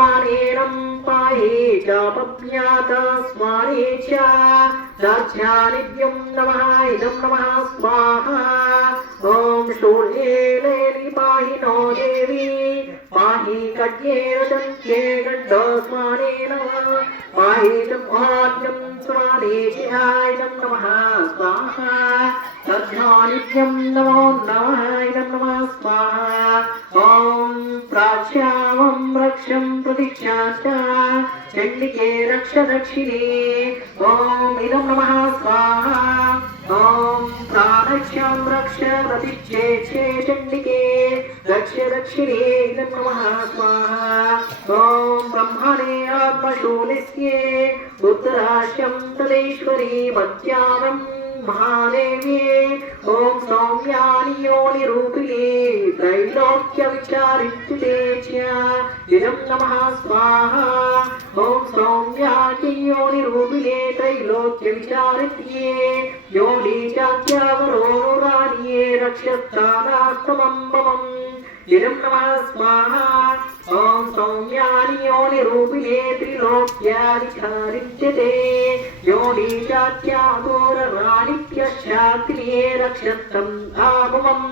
स्वानेनं पाहि चापज्ञात स्वाने च दाक्षानिभ्यं नमः इदं नमः स्वाहा ॐ शूर्येण पाहि नो देवी पाहि खड्गेन दन्त्ये गण्डस्वानेन पाहि ब्रह्माद्यं स्वाने च इदं नमः स्वाहा तद्धानिभ्यं नमो नमः इदं नमः स्वाहा ॐ प्राच्यामं रक्षं प्रतीक्षाश्च चण्डिके रक्ष दक्षिणे ॐ इदं नमः स्वाहा ॐ प्राणक्षं रक्ष प्रतीक्षे चण्डिके रक्ष दक्षिणे इदं नमः स्वाहा ॐ ब्रह्मणे आत्मशूलिस्ये उत्तराश्यं तदेश्वरी मध्याह्नं महादेव्ये ॐ सौम्यानि योनिरूपिणे त्रैलोक्यविचारित्युते च इदं नमः स्वाहा ॐ सौम्यानि योनिरूपिणे त्रैलोक्यविचारित्ये योनि चात्यावरोरार्ये रक्षस्थानास्तमं ममम् इदं नमः स्वाहा ॐ सौम्यानि योनिरूपिणे त्रिलोक्याधिकारित्यते योनि चात्याघोरराणित्यशात्रिये रक्षन्तम् आभवम्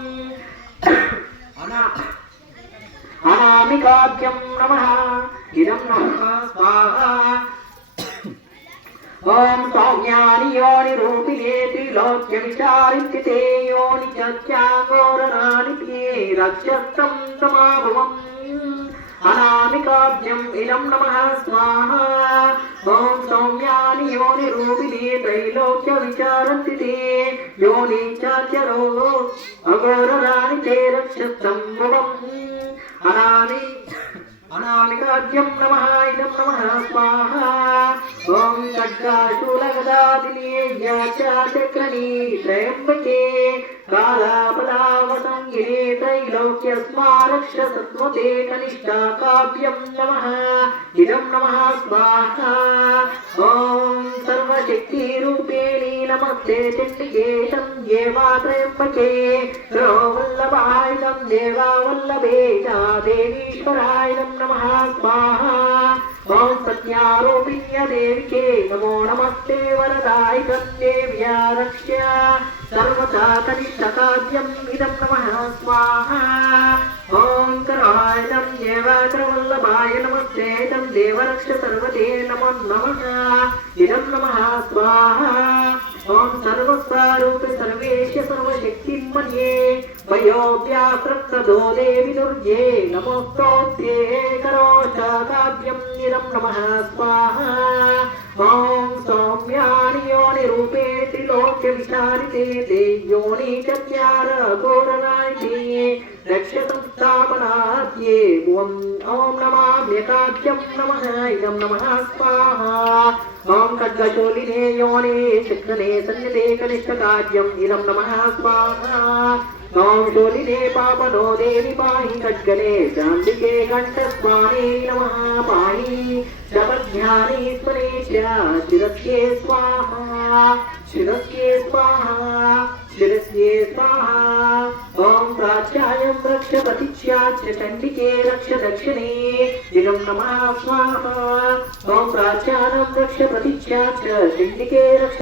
अनामिकाभ्यं नमः इदं नमः स्वाहा ॐ सौम्यानि योनिरूपिणे त्रिलोक्यविचारित्यते योनि चात्याघोरराणित्ये रक्षन्तं समाभवम् अनामिकाभ्यं इदं नमः स्वाहा ॐ सौम्यानि योनिरूपिणे त्रैलोक्यविचारन्ति योनि चात्यरो अघोरराणिते रक्षन्तं भवम् अनामिकाभ्यं नमः इदं नमः स्वाहा ॐ खड्गाशूलगदादिनीय चक्रणी त्रयम्बके कालापलावसंगिने त्रैलोक्यस्मारक्षसत्वते कनिष्ठाकाभ्यं नमः इदं नमः स्वाहा ॐ सर्वशक्तिरूपिणी नमस्ते चण्डिके तं देवात्रयम्बके वल्लभायं देवावल्लभे देवीश्वराय नमः स्वाहा ॐ सत्यारोपिण्य देविके नमो नमस्ते वरदाय देव्या रक्ष्य सर्वथा कनिष्ठकाभ्यम् इदं नमः स्वाहा ॐ करायं देवाकरवल्लभाय नमस्ते तं देवरक्ष सर्वते नमो नमः इदं नमः स्वाहा ॐ सर्वस्वरूप सर्वेश सर्वशक्तिमन्ये वयोव्याकृप्तदो देवि दुर्गे नमोस्तोत्रे करोषकाभ्यम् इदं नमः स्वाहा ॐ सौम्यानि योनिरूपे त्रिलोक्यविचारिते ते योनि चत्यारघोरराणिते रक्षसंस्थापनाद्ये ॐ नमाम्यकाभ्यं नमः इदं नमः स्वाहा ॐ खड्गशूलिने योने चक्रने सन्निधे कनिष्ठकाभ्यम् इदं नमः स्वाहा ॐ शूलिने पापनो देवि पाहि खड्गने चाण्डिके घण्टस्वाने नमः पाहि शपध्यानि स्मरे च शिरस्ये स्वाहा शिरस्ये स्वाहा शिरस्ये स्वाहा ॐ प्राच्यायं रक्ष प्रतीच्याच्च चण्डिके रक्ष दक्षिणे इदं नमः स्वाहा ॐ प्राच्यानं रक्ष प्रतीच्याच्च चण्डिके रक्ष